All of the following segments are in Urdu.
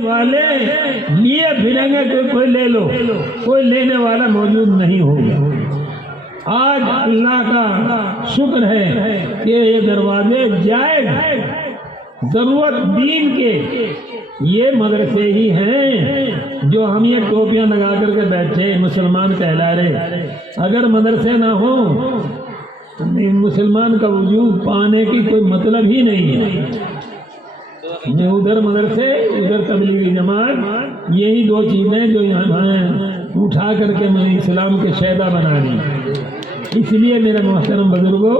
والے لیے پھریں گے کوئی لے لو، کوئی لینے والا موجود نہیں ہوگا۔ آج اللہ کا شکر ہے کہ یہ دروازے جائز ضرورت دین کے یہ مدرسے ہی ہیں جو ہم یہ ٹوپیاں لگا کر کے بیٹھے مسلمان کہلا رہے۔ اگر مدرسے نہ ہوں تو مسلمان کا وجود پانے کی کوئی مطلب ہی نہیں ہے۔ یہ ادھر مدرسے ادھر تبلیغی جماعت، یہی دو چیزیں جو یہاں اٹھا کر کے میں اسلام کے شیدا بنا دی۔ اس لیے میرے محترم بزرگوں،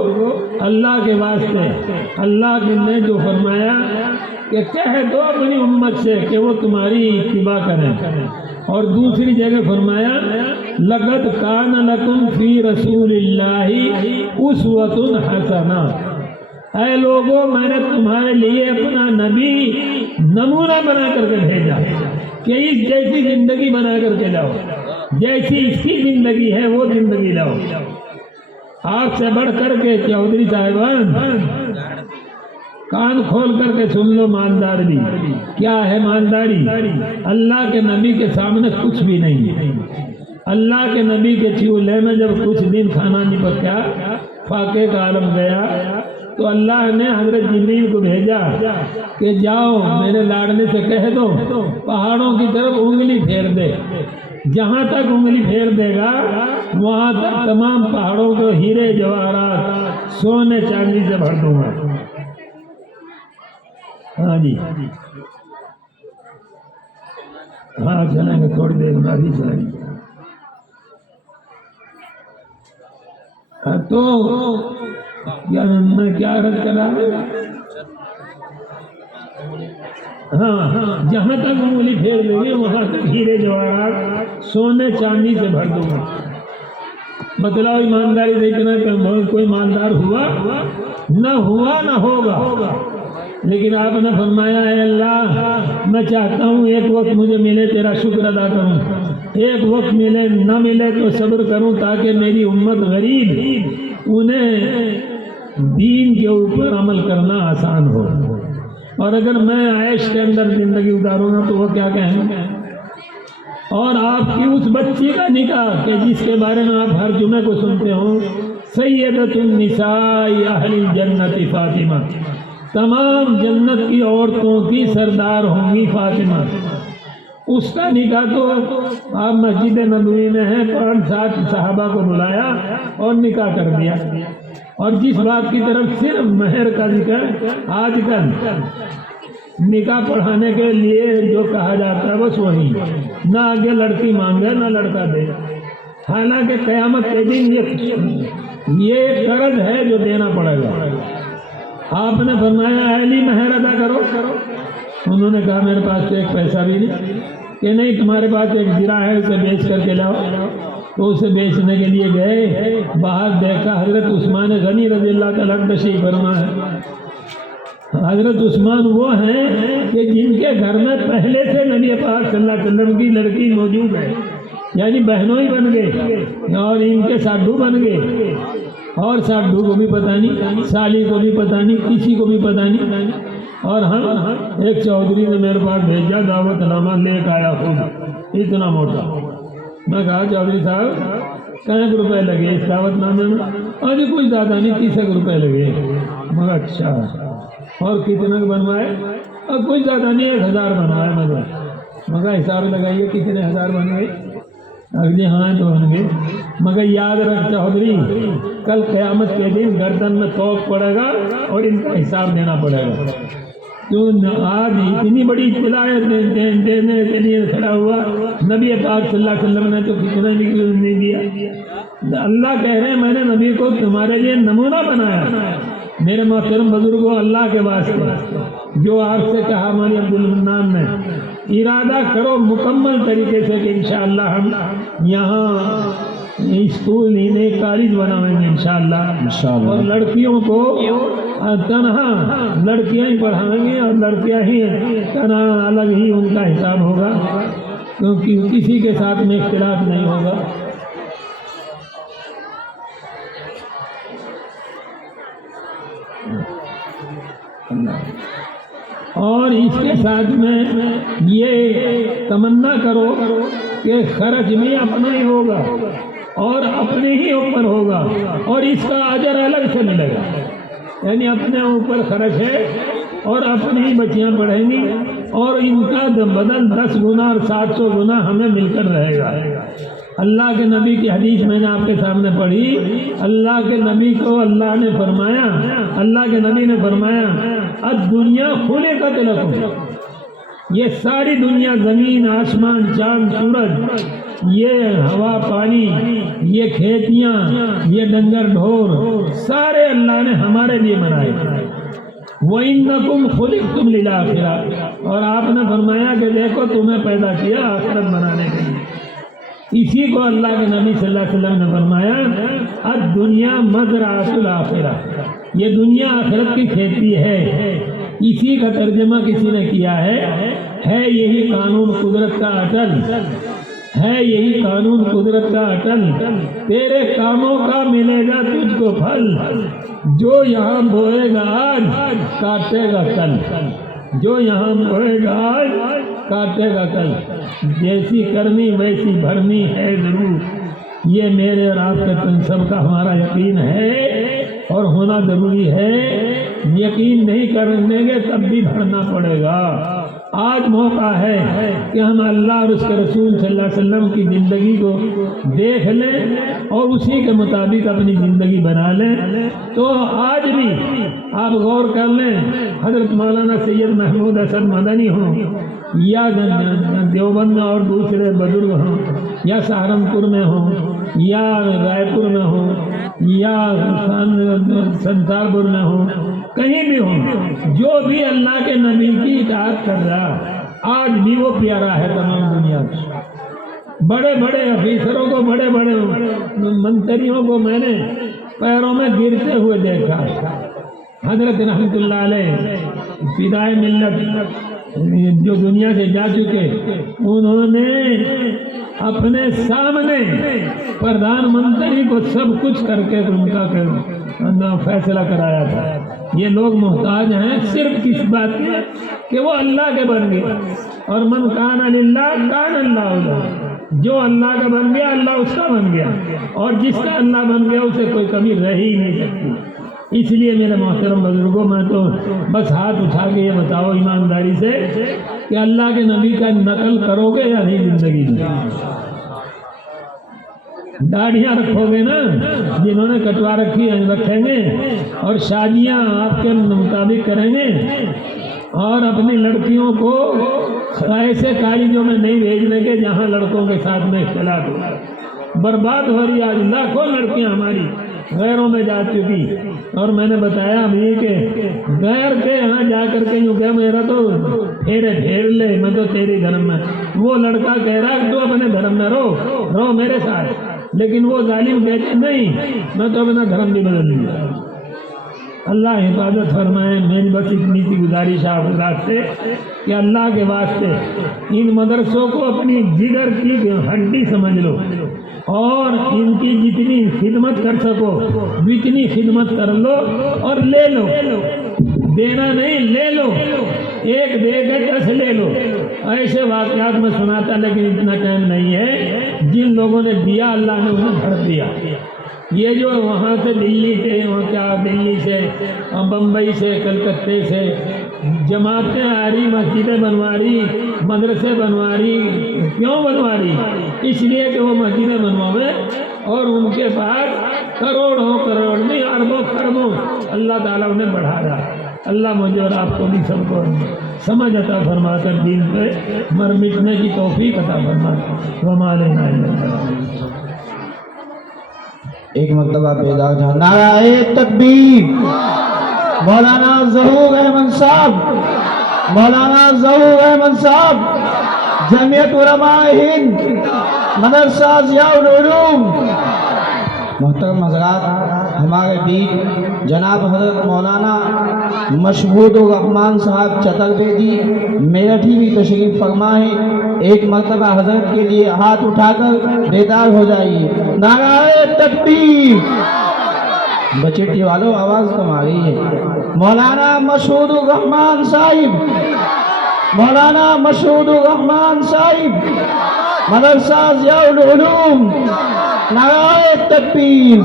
اللہ کے واسطے اللہ نے جو فرمایا کہ کہہ دو اپنی امت سے کہ وہ تمہاری اتباع کریں، اور دوسری جگہ فرمایا لقد کان لکم فی رسول اللہ اسوۃ حسنہ، اے لوگوں میں نے تمہارے لیے اپنا نبی نمونہ بنا کر کے بھیجا کہ اس جیسی زندگی بنا کر کے لاؤ، جیسی اس کی زندگی ہے وہ زندگی لاؤ۔ آپ سے بڑھ کر کے چودھری صاحبان کان کھول کر کے سن لو، مالداری کیا ہے؟ مالداری اللہ کے نبی کے سامنے کچھ بھی نہیں ہے۔ اللہ کے نبی کے چولہے میں جب کچھ دن کھانا نہیں پکا، فاقے کا عالم گیا، تو اللہ نے حضرت جبریل کو بھیجا کہ جاؤ میرے لاڈلے سے کہہ دو پہاڑوں کی طرف انگلی پھیر دے، جہاں تک انگلی پھیر دے گا وہاں تک تمام پہاڑوں کو ہیرے جواہرات سونے چاندی سے بھر دوں گا۔ ہاں جی، ہاں چلیں گے تھوڑی دیر بعد ہی چلیں گے۔ تو میں کیا عرض کر رہا ہوں؟ ہاں، جہاں تک انگلی پھیر دیں گے وہاں تک ہیرے جواہرات سونے چاندی سے بھر دوں گا۔ مطلب ایمانداری دیکھنا کہ کوئی مالدار ہوا نہ ہوگا، لیکن آپ نے فرمایا اے اللہ میں چاہتا ہوں ایک وقت مجھے ملے تیرا شکر ادا کروں، ایک وقت ملے نہ ملے تو صبر کروں، تاکہ میری امت غریب انہیں دین کے اوپر عمل کرنا آسان ہو، اور اگر میں عیش کے اندر زندگی گزاروں گا تو وہ کیا کہیں گے۔ اور آپ کی اس بچی کا نکاح کہ جس کے بارے میں آپ ہر جمعے کو سنتے ہوں، سیدۃ النساء اہل الجنت فاطمہ، تمام جنت کی عورتوں کی سردار ہوں گی فاطمہ، اس کا نکاح تو آپ مسجد نبوی میں ہیں، 5-7 صحابہ کو بلایا اور نکاح کر دیا۔ اور جس بات کی طرف صرف مہر کا ذکر آج کل نکاح پڑھانے کے لیے جو کہا جاتا ہے بس وہی، نہ آگے لڑکی مانگے نہ لڑکا دے، حالانکہ قیامت کے دن یہ قرض ہے جو دینا پڑے گا۔ آپ نے فرمایا اہلی مہر ادا کرو، انہوں نے کہا میرے پاس تو ایک پیسہ بھی نہیں، کہ نہیں تمہارے پاس ایک زرہ ہے اسے بیچ کر کے لاؤ۔ تو اسے بیچنے کے لیے گئے، باہر دیکھا حضرت عثمان غنی رضی اللہ تعالیٰ عنہ تشریف فرما ہے۔ حضرت عثمان وہ ہیں کہ جن کے گھر میں پہلے سے نبی پاک صلی اللہ علیہ وسلم کی لڑکی موجود ہے، یعنی بہنوں ہی بن گئے اور ان کے ساڈو بن گئے، اور ساڈو کو بھی پتہ نہیں، سالی کو بھی پتہ نہیں، کسی کو بھی پتہ نہیں۔ اور ہم ایک چودھری نے میرے پاس بھیجا دعوت نامہ لے کے آیا خود اتنا موٹا۔ میں کہا چودھری صاحب کئی روپے لگے اس دعوت نامے میں؟ اور جی کچھ زیادہ نہیں، 30 روپے لگے۔ میں کہا اچھا، اور کتنے بنوائے؟ اور کچھ زیادہ نہیں، 1000 بنوائے۔ مگر حساب لگائیے کتنے 1000 بن گئے؟ جی ہاں جو بن گئے۔ مگر یاد رکھ چودھری، کل قیامت کے دن گردن میں توق پڑے گا اور ان کا حساب دینا پڑے گا۔ کیوں آج اتنی بڑی اطلاع دینے کے لیے کھڑا ہوا، نبی پاک صلی اللہ علیہ وسلم نے تو کتنا نہیں دیا۔ اللہ کہہ رہے ہیں میں نے نبی کو تمہارے لیے نمونہ بنایا۔ میرے محترم بزرگوں، اللہ کے واسطے جو آپ سے کہا ہماری عبدالمنان نے، ارادہ کرو مکمل طریقے سے کہ انشاءاللہ ہم یہاں اسکول ہی نہیں کالج بنائیں گے انشاءاللہ، اور لڑکیوں کو تنہا لڑکیاں ہی پڑھائیں گے، اور لڑکیاں ہی تنہا الگ ہی ان کا حساب ہوگا، کیونکہ کسی کے ساتھ میں اختلاف نہیں ہوگا۔ اللہ اور اس کے ساتھ میں یہ تمنا کرو کہ خرچ بھی اپنا ہی ہوگا اور اپنے ہی اوپر ہوگا اور اس کا اجر الگ سے ملے گا، یعنی اپنے اوپر خرچ ہے اور اپنی ہی بچیاں پڑھیں گی اور ان کا بدل 10 گنا اور 700 گنا ہمیں مل کر رہے گا۔ اللہ کے نبی کی حدیث میں نے آپ کے سامنے پڑھی، اللہ کے نبی کو اللہ نے فرمایا، اللہ کے نبی نے فرمایا الدنیا خلقت لکم، یہ ساری دنیا، زمین، آسمان، چاند، سورج، یہ ہوا، پانی، یہ کھیتیاں، یہ ڈنگر ڈھور، سارے اللہ نے ہمارے لیے بنائے۔ وَإِنَّكُمْ خُلِقْتُمْ لِلْآخِرَةِ، اور آپ نے فرمایا کہ دیکھو تمہیں پیدا کیا آخرت بنانے کے لیے۔ اسی کو اللہ کے نبی صلی اللہ علیہ وسلم نے فرمایا الدنیا مزرعۃ الآخرہ، یہ دنیا آخرت کی کھیتی ہے۔ اسی کا ترجمہ کسی نے کیا ہے یہی قانون قدرت کا اٹل، ہے یہی قانون قدرت کا اٹل، تیرے کاموں کا ملے گا تجھ کو پھل، جو یہاں بوئے گا آج کاٹے گا کل، جو یہاں بوئے گا آج کاٹے گا کل، جیسی کرنی ویسی بھرنی ہے ضرور، یہ میرے اور آپ کے سب کا ہمارا یقین ہے اور ہونا ضروری ہے۔ یقین نہیں کرنے گے تب بھی بھرنا پڑے گا۔ آج موقع ہے کہ ہم اللہ اور اس کے رسول صلی اللہ علیہ وسلم کی زندگی کو دیکھ لیں اور اسی کے مطابق اپنی زندگی بنا لیں۔ تو آج بھی آپ غور کر لیں، حضرت مولانا سید محمود حسن مدنی ہوں یا دیوبند اور دوسرے بزرگ ہوں یا سہارنپور میں ہوں یا رائے پور میں ہوں یا سنسارپور میں ہوں، کہیں بھی ہوں، جو بھی اللہ کے نبی کی اطاعت کر رہا آج بھی وہ پیارا ہے تمام دنیا میں۔ بڑے بڑے افیسروں کو، بڑے بڑے منتریوں کو میں نے پیروں میں گرتے ہوئے دیکھا۔ حضرت رحمت اللہ علیہ فدائے ملت جو دنیا سے جا چکے، انہوں نے اپنے سامنے پردھان منتری کو سب کچھ کر کے ان کا فیصلہ کرایا تھا۔ یہ لوگ محتاج ہیں صرف کس بات کے کہ وہ اللہ کے بن گئے، اور من کان للہ کان اللہ لہ، جو اللہ کا بن گیا اللہ اس کا بن گیا، اور جس کا اللہ بن گیا اسے کوئی کمی رہ ہی نہیں سکتی۔ اس لیے میرے محترم بزرگوں، میں تو بس ہاتھ اٹھا کے یہ بتاؤ ایمانداری سے کہ اللہ کے نبی کا نقل کرو گے یا نہیں زندگی میں؟ داڑھیاں رکھو گے نا، جنہوں نے کٹوا رکھی ہیں رکھیں گے، اور شادیاں آپ کے مطابق کریں گے، اور اپنی لڑکیوں کو ایسے کالجوں میں نہیں بھیجنے کے جہاں لڑکوں کے ساتھ میں اختلاط ہو۔ برباد ہو رہی آج لاکھوں لڑکیاں ہماری غیروں میں جا چکی، اور میں نے بتایا ابھی کہ غیر کے یہاں جا کر کے یوں کہ میرا تو پھیرے پھیر لے، میں تو تیری دھرم میں، وہ لڑکا کہہ رہا کہ تو اپنے دھرم میں رہو میرے ساتھ، لیکن وہ ظالم کہتے نہیں میں تو اپنا دھرم بھی بدل لوں۔ اللہ حفاظت فرمائے۔ میری بس اتنی سی گزارش آپ حضرات سے کہ اللہ کے واسطے ان مدرسوں کو اپنی جگر کی ہڈی سمجھ لو، اور ان کی جتنی خدمت کر سکو اتنی خدمت کر لو، اور لے لو، دینا نہیں لے لو، ایک دے کے 10 لے لو۔ ایسے واقعات میں سناتا لیکن اتنا ٹائم نہیں ہے، جن لوگوں نے دیا اللہ نے انہیں بھر دیا۔ یہ جو وہاں سے دلی سے، وہاں کیا دلی سے، بمبئی سے، کلکتے سے جماعتیں آ رہی، مسجدیں بنوا رہی، مدرسے بنوا رہی، کیوں بنوا رہی؟ اس لیے کہ وہ مسجدیں بنوائے اور ان کے پاس کروڑوں کروڑ نہیں اربوں خربوں اللہ تعالیٰ انہیں بڑھا رہا ہے۔ اللہ مجھے اور آپ کو بھی سب کو سمجھ عطا فرما کر دین پہ مر مٹنے کی توفیق عطا فرما۔ وما علینا الا البلاغ۔ ایک مرتبہ بیدار جہاں نعرہ تکبیر، مولانا ظہور احمد صاحب، مولانا ظہور احمد صاحب، جمعیت علماء ہند، مدرسہ ضیاء العلوم۔ محترم حضرات، ہمارے بیچ جناب حضرت مولانا مشہود الرحمان صاحب چتربیدی میرٹھی بھی تشریف فرما ہے۔ ایک مرتبہ حضرت کے لیے ہاتھ اٹھا کر بیدار ہو جائیے۔ نعرہ تکبیر، بچیٹی والوں آواز کم آ رہی ہے. مولانا مسعود الرحمان صاحب، مولانا مسعود الرحمان صاحب، مدرسہ ضیاء العلوم. نعرہ تکبیر.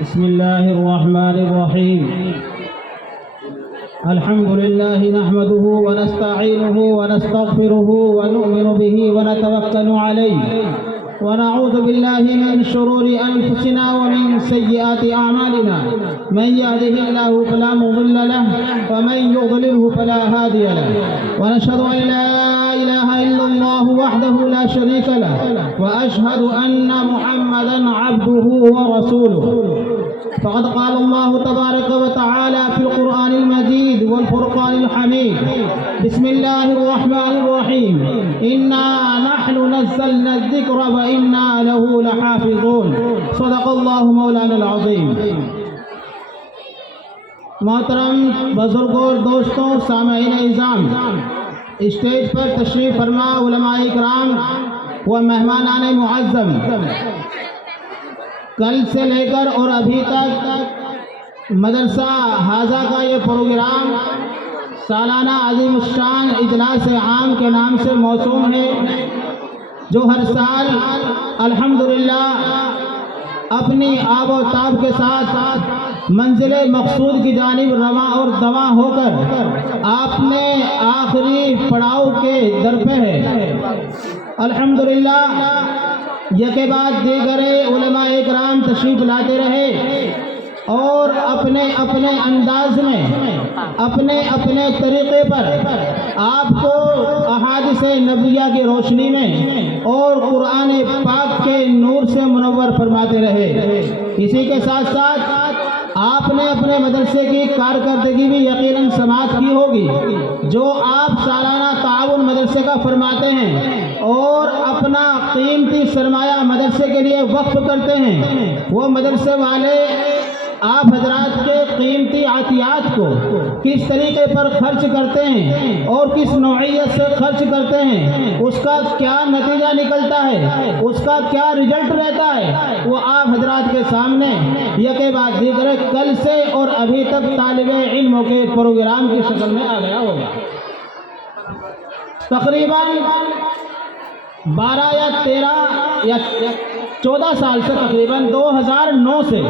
بسم الله الرحمن الرحيم. الحمد لله نحمده ونستعينه ونستغفره ونؤمن به ونتوكل عليه ونعوذ بالله من شرور أنفسنا ومن سيئات أعمالنا. من يهده الله فلا مضل له ومن يضلله فلا هادي له. ونشهد أن لا إله إلا الله وحده لا شريك له وأشهد أن محمدا عبده ورسوله. فقد قال الله تبارك وتعالى في القرآن المجيد والفرقان الحميد. بسم الله الرحمن الرحيم. إنا نحن نزلنا الذكر وإنا له لحافظون. صدق الله مولانا العظيم. محترم بزرگوں، دوستوں، سامعین اعظام، اسٹیج پر تشریف فرما علماء کرام و مہمانان معظم، کل سے لے کر اور ابھی تک مدرسہ حاضہ کا یہ پروگرام سالانہ عظیم الشان اجلاس عام کے نام سے موسوم ہے، جو ہر سال الحمدللہ اپنی آب و تاب کے ساتھ منزل مقصود کی جانب رواں اور دواں ہو کر آپ نے آخری پڑاؤ کے در پہ ہے. الحمدللہ یکے بعد دیگر علماء کرام تشریف لاتے رہے اور اپنے اپنے انداز میں، اپنے اپنے طریقے پر آپ کو احادیث نبویہ کی روشنی میں اور قرآن پاک کے نور سے منور فرماتے رہے. اسی کے ساتھ ساتھ آپ نے اپنے مدرسے کی کارکردگی بھی یقیناً سماعت کی ہوگی، جو آپ سالانہ تعاون مدرسے کا فرماتے ہیں اور اپنا قیمتی سرمایہ مدرسے کے لیے وقف کرتے ہیں. وہ مدرسے والے آپ حضرات کے قیمتی عطیات کو کس طریقے پر خرچ کرتے ہیں اور کس نوعیت سے خرچ کرتے ہیں، اس کا کیا نتیجہ نکلتا ہے، اس کا کیا رزلٹ رہتا ہے، وہ آپ حضرات کے سامنے یکے بعد دیگر کل سے اور ابھی تک طالب علموں کے پروگرام کی شکل میں آ گیا ہوگا. تقریباً 12 یا 13 یا 14 سال سے، تقریباً 2009 سے،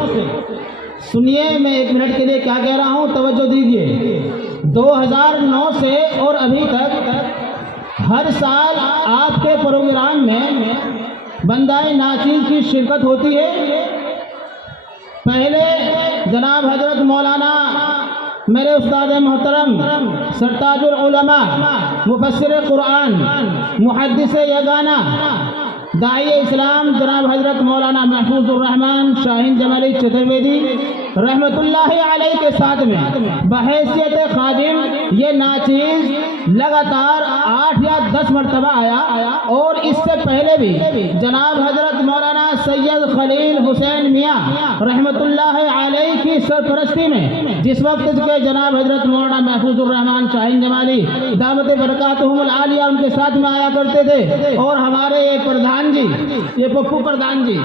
سنیے میں 1 منٹ کے لیے کیا کہہ رہا ہوں، توجہ دیجیے. 2009 سے اور ابھی تک ہر سال آپ کے پروگرام میں بندہ ناچیز کی شرکت ہوتی ہے. پہلے جناب حضرت مولانا میرے استاد محترم سرتاج العلماء، مفسر قرآن، محدث یگانہ، داعی اسلام جناب حضرت مولانا محفوظ الرحمان شاہین جمالی چترویدی رحمت اللہ علیہ کے ساتھ میں بحیثیت خادم یہ ناچیز لگاتار 8 یا 10 مرتبہ آیا. اور اس سے پہلے بھی جناب حضرت مولانا سید خلیل حسین میاں رحمت اللہ علیہ کی سرپرستی میں، جس وقت کے جناب حضرت مولانا محفوظ الرحمان شاہین جمالی دعوت برکاتہم العالیہ ان کے ساتھ میں آیا کرتے تھے. اور ہمارے یہ پردھان جی، یہ پپو پردھان جی،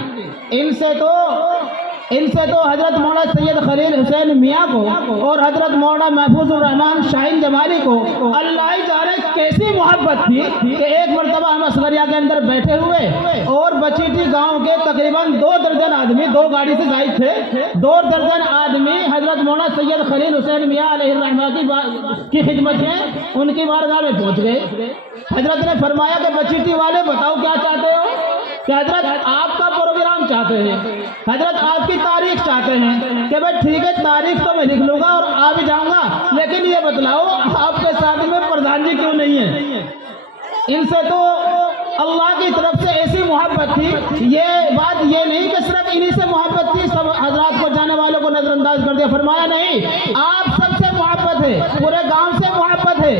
ان سے تو حضرت مولانا سید خلیل حسین میاں کو اور حضرت مولانا محفوظ الرحمان شاہین جمالی کو اللہ ہی جانے کیسی محبت تھی کہ ایک مرتبہ ہم اصغریہ کے اندر بیٹھے ہوئے اور بچیٹی گاؤں کے تقریباً 2 درجن آدمی، 2 گاڑی سے زائد تھے، 2 درجن آدمی حضرت مولانا سید خلیل حسین میاں علیہ الرحمہ کی خدمت میں ان کی بارگاہ میں پہنچ گئے. حضرت نے فرمایا کہ بچیٹی والے بتاؤ کیا چاہتے ہو؟ کہ حضرت آپ کا پروگرام چاہتے ہیں، حضرت آپ کی تاریخ چاہتے ہیں. کہ بھائی ٹھیک ہے، تاریخ تو میں لکھ لوں گا اور آ بھی جاؤں گا، لیکن یہ بتلاؤ آپ کے ساتھ میں پردھان جی کیوں نہیں ہے؟ ان سے تو اللہ کی طرف سے ایسی محبت تھی. یہ بات یہ نہیں کہ صرف انہی سے محبت تھی، سب حضرات کو جانے والوں کو نظر انداز کر دیا. فرمایا نہیں، آپ سب سے محبت ہے، پورے گاؤں سے محبت ہے.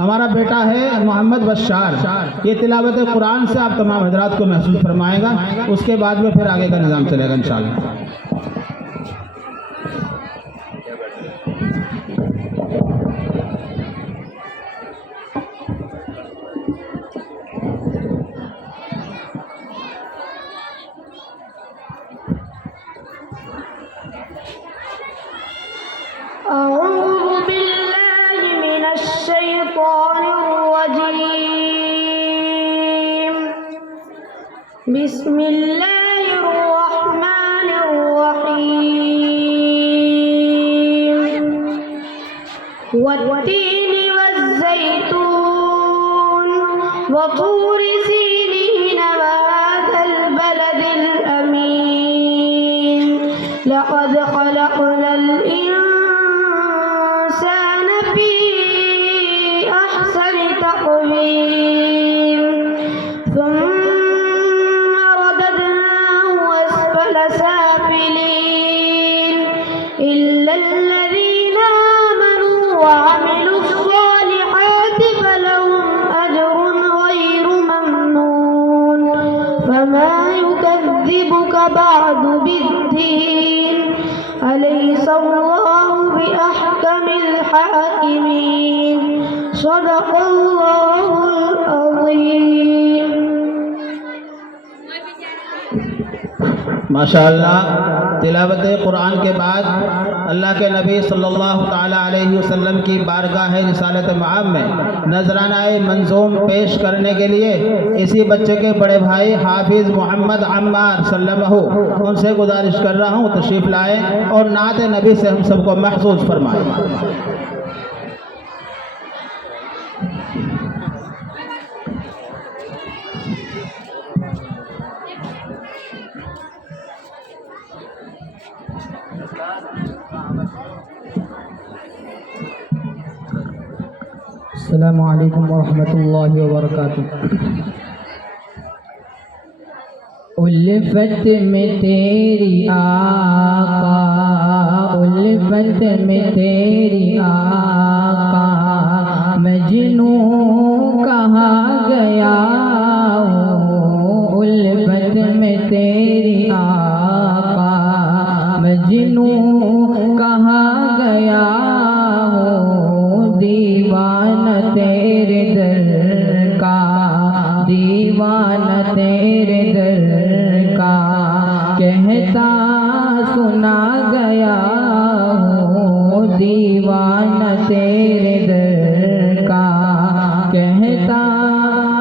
ہمارا بیٹا ہے محمد بشار، یہ تلاوت قرآن سے آپ تمام حضرات کو محسوس فرمائے گا، اس کے بعد میں پھر آگے کا نظام چلے گا انشاءاللہ۔ أعوذ بالله من الشيطان الرجيم. بسم الله الرحمن الرحيم. والتين والزيتون وطور سينين وهذا البلد الأمين. لقد خلقنا الإنسان في أحسن تقويم ثم رددناه أسفل سافلين إلا الذين آمنوا وعملوا الصالحات فلهم أجر غير ممنون. فما يكذبك بعد بالدين أليس الله بأحكم الحاكمين. صدق الله العظيم. ماشاءاللہ، تلاوت قرآن کے بعد اللہ کے نبی صلی اللہ تعالیٰ علیہ وسلم کی بارگاہ رسالت معاب میں نذرانہ منظوم پیش کرنے کے لیے اسی بچے کے بڑے بھائی حافظ محمد عمار سلمہ ان سے گزارش کر رہا ہوں تشریف لائیں اور نعت نبی سے ہم سب کو محفوظ فرمائیں۔ السلام علیکم ورحمۃ اللہ وبرکاتہ۔ الفت میں تیری آقا، الفت میں تیری آقا، مجنوں کہاں گیا ہوں، الفت میں تیری آقا، مجنوں کہاں گیا ہوں، دیوانہ تیرے در کا، دیوانہ تیرے در کا، کہتا سنا گیا ہوں، دیوانہ تیرے در کا، کہتا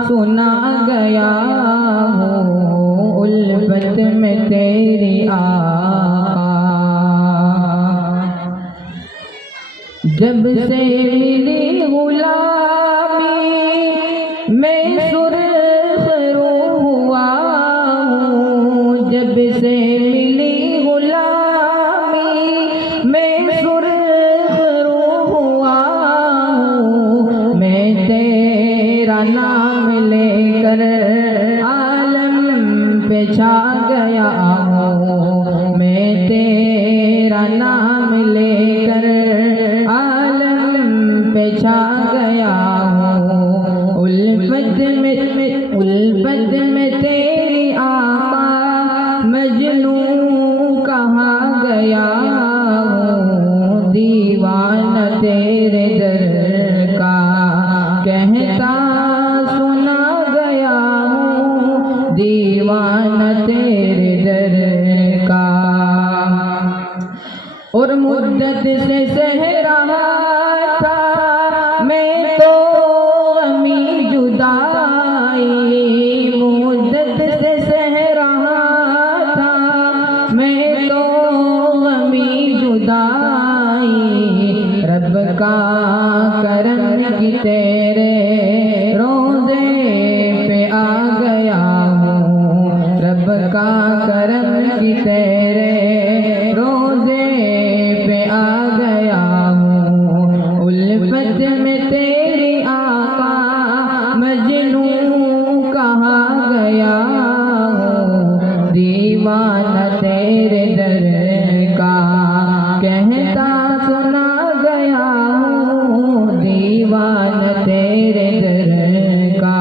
سنا گیا ہوں، الفت میں تیری آقا۔ جب سے ملی غلامی میں سرخ روح ہوا ہوں، جب سے ملی غلامی میں سرخ روح ہوا ہوں، میں تیرا نام لے کر عالم پہ چھا گیا ہوں، میں تیرا نام لے کر عالم پہ چھا گیا ہوں، الفت میں تیری آقا، مجنوں کہاں گیا ہوں، دیوانہ تیرے در کا، کہتا سنا گیا ہوں، دیوانہ تیرے در کا۔ اور مدت سے سہ رہا تھا میں تو غمی جدائی، مدت سے سہ رہا تھا میں تو غمی جدائی، رب کا کرم کی تیرے روزے پہ آ گیا ہوں، رب کا کرم کی تیرے روزے پہ آ گیا ہوں، الفت میں تیری آقا، مجنوں کہاں گیا ہوں، دیوانہ تیرے در کا، کہتا سنا گیا ہوں، دیوانہ تیرے تیرے در کا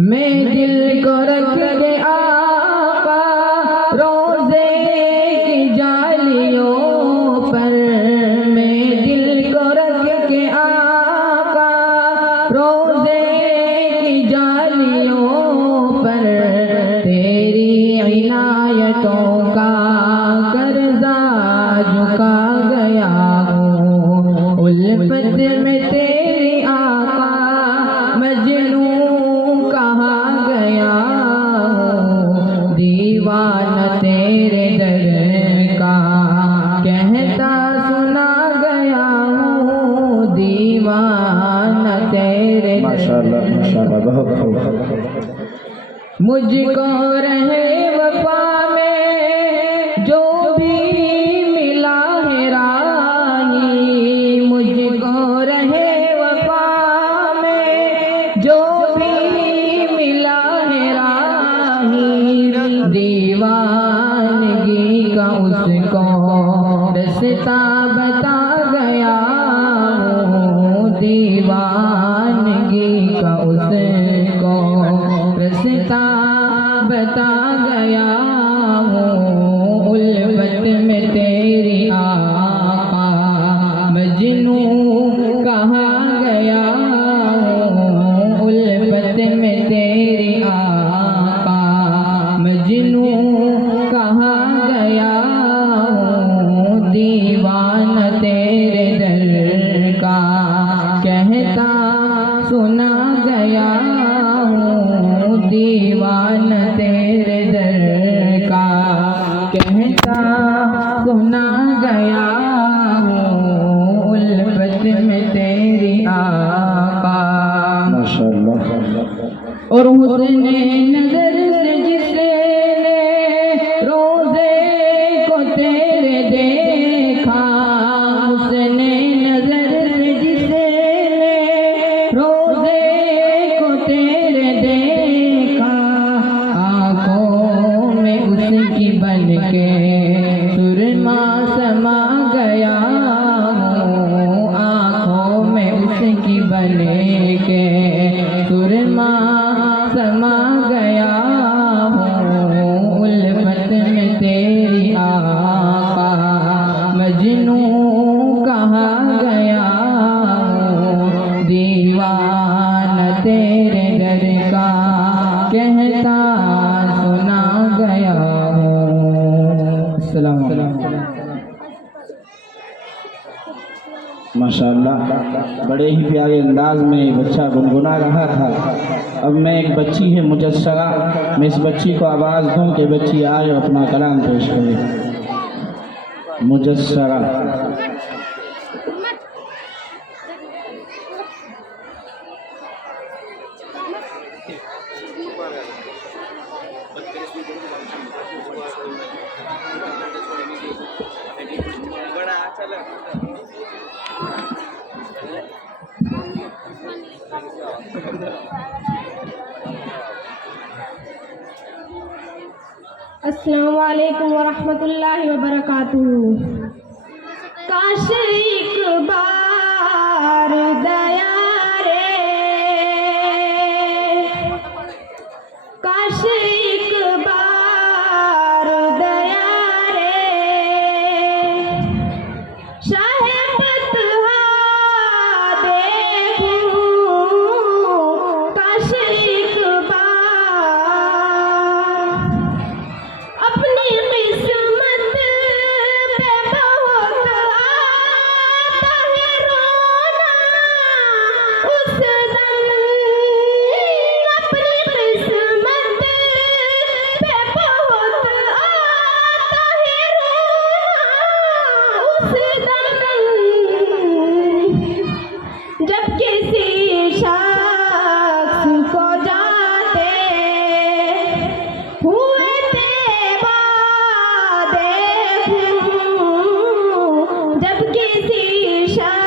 میں دل کو رکھ کے آقا روزے کی جالیوں پر میں دل کو رکھ کے آقا روزے کی جالیوں پر تیری عنایتوں کا قرضہ چکا گیا ہوں الفت میں تیری آقا مجنوں کہا گیا ہوں دیوانہ تیرے در کا کہتا سنا گیا ہوں دیوانہ تیرے ماشاءاللہ بہت خوب مجھ کو رہے وفا میں جو بھی ملا ہے راہی مجھ کو رہے وفا میں جو بھی ملا ہے راہی دیوانگی کا اس کو رستہ بتا گیا ہوں دیوانگی کا اس کو رستہ بتا گیا ہوں الفت میں تیری آقا مجنوں کہا گیا ہوں الفت میں تیری آقا مجنوں کہا گیا ہوں دیوانہ تیرے در کا کہتا سنا گیا ہوں دیوانہ تیرے در کا کہتا سنا گیا ہوں الفت میں تیری آقا ماشاءاللہ اور حسن نظر سے جس نے روزے کو تیرے دیکھا حسن نظر سے جس نے روزے کو تیرے دیکھا آنکھوں میں اس کی بن کے سرما سما گیا ہوں آنکھوں میں اس کی بن کے سرما سما گیا ہوں الفت میں تیری آقا مجنوں کہا گیا ہوں دیوانہ تیرے در کا کہتا سنا گیا ہوں السلام علیکم ماشاءاللہ بڑے ہی پیارے انداز میں یہ بچہ گنگنا رہا تھا اب میں ایک بچی ہے مجسرہ میں اس بچی کو آواز دوں کہ بچی آئے اور اپنا کلام پیش کرے مجسرہ السلام علیکم ورحمۃ اللہ وبرکاتہ کاش ایک بار دیا رے کاش ایک بار دیا رے شاہ فتح دیکھوں کاش ایک بار اپنی قسمت پہ بہت آتا ہے رونا اس دم اپنی قسمت پہ بہت آتا ہے رونا اس دم جب کسی شخص کو جاتے ہوئے جب کسی شخص